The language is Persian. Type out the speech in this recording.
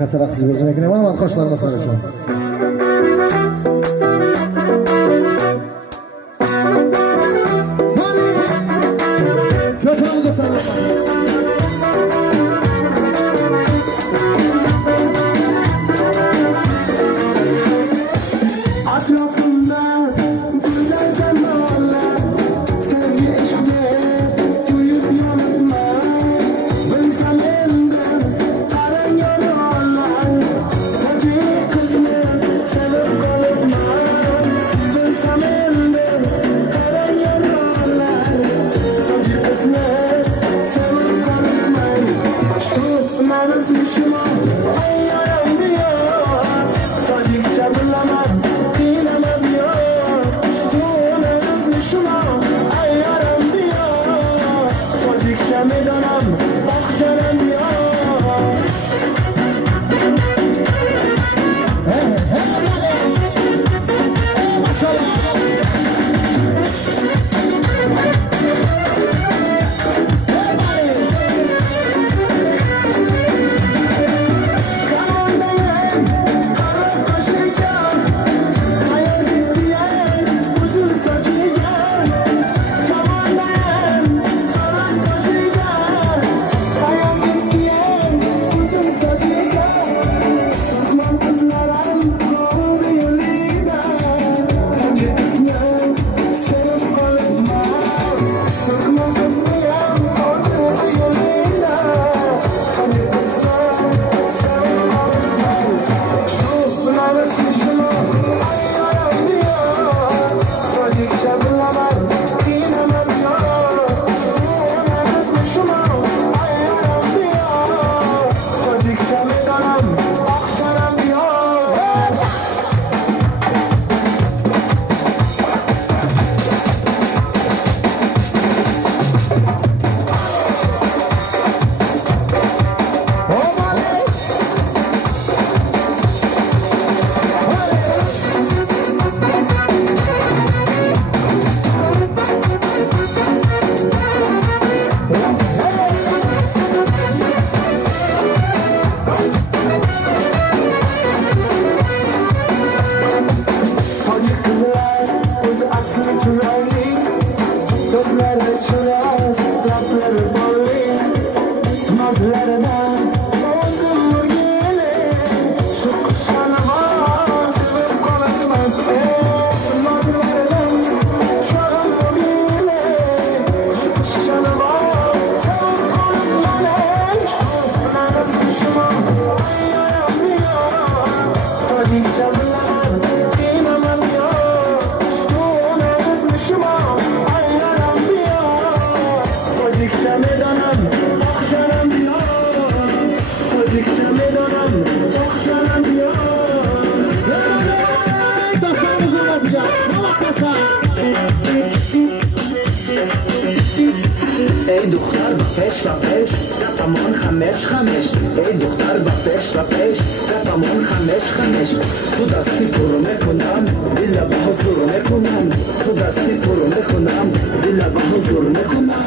کسی رقصی بازی میکنه من خوش دارم مثلا چون ای دختر با پیش و پیش رفتمان خمش خمش ای دختر با پیش و پیش رفتمان خمش خمش تو دستی پرو میکنم دل به حضور میکنم تو دستی پرو میکنم دل به حضور میکنم